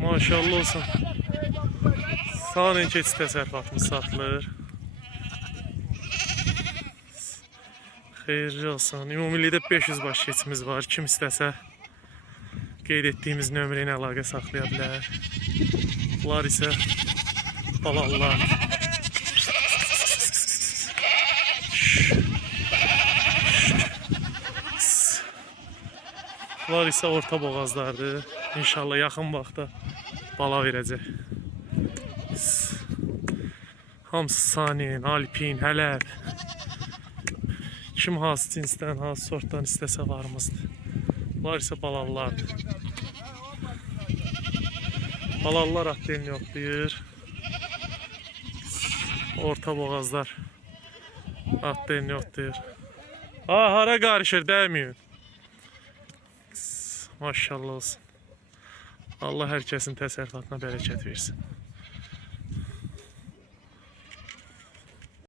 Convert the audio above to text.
Maşallah olsun. Sağ keçi təsərrüfatımız satılır. Xeyirli olsun. Ümumilikdə 500 baş keçimiz var. Kim istəsə qeyd etdiyimiz nömrə ilə əlaqə saxlaya bilər. Bunlar isə balalar. Bunlar isə orta boğazlardır. İnşallah yaxın vaxtda bala verəcək. Hamısı Sanin, Alpin, Hələb. Kim hansı cinsdən, hansı sortdan istəsə varımızdır. Bunlar isə balalardır. Balalar atlayın yoxlayır. Orta boğazlar atlayın yoxlayır. Hara qarışır, dəyməyin. Maşallah olsun. Allah hər kəsin təsərrüfatına bərəkət versin.